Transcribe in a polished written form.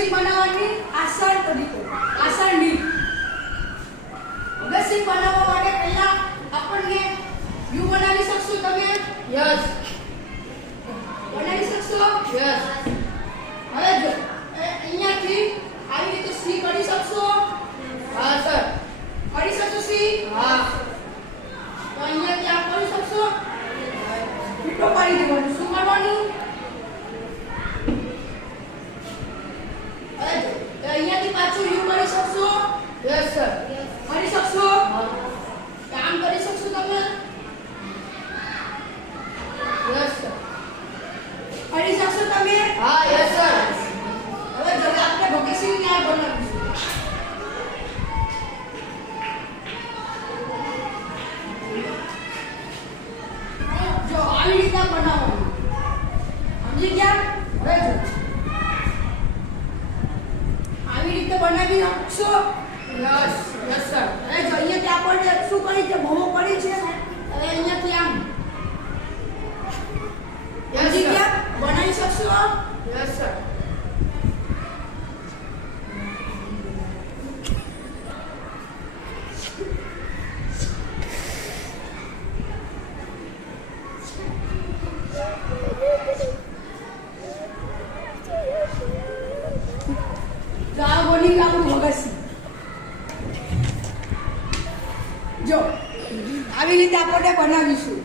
ભગતસિંહ બનાવવાની આસાન તરીકો, આસાન રીત. ભગતસિંહ બનાવવા માટે પહેલા આપણને યુ બનાવી શકશો તમે? યસ. બનાવી શકશો? યસ. હવે જો અહીંયાથી આવી રીતે સી કરી શકશો? હા સર. કરી શકશો સી? હા. તો અહીંયાથી આપ કરી શકશો? ફીટો પાડી દેવાનું. શું કરવાનું? હવે જો અહીંયાથી પાછું યુ કરી શકશો? Yes sir. કરી શકશો? હા. કામ કરી શકશો તમે? Yes sir. કરી શકશો તમે? હા યસ સર. હવે જો આપણે ભગતસિંહ ન્યાય બનાવીશું. જો આવી રીતે બનાવવાનું. સમજી ગયા? હવે જો આવી રીતે બનાવી શકશો? Yes yes sir. હવે જો અહીંયાથી આપણે શું કરી છે? મોમો કરી છે. હવે અહીંયાથી આમ સમજી ગયા? બનાવી શકશો? Yes sir. આ બોલી આપણું ભગતસિંહ. જો આવી રીતે આપણે બનાવીશું.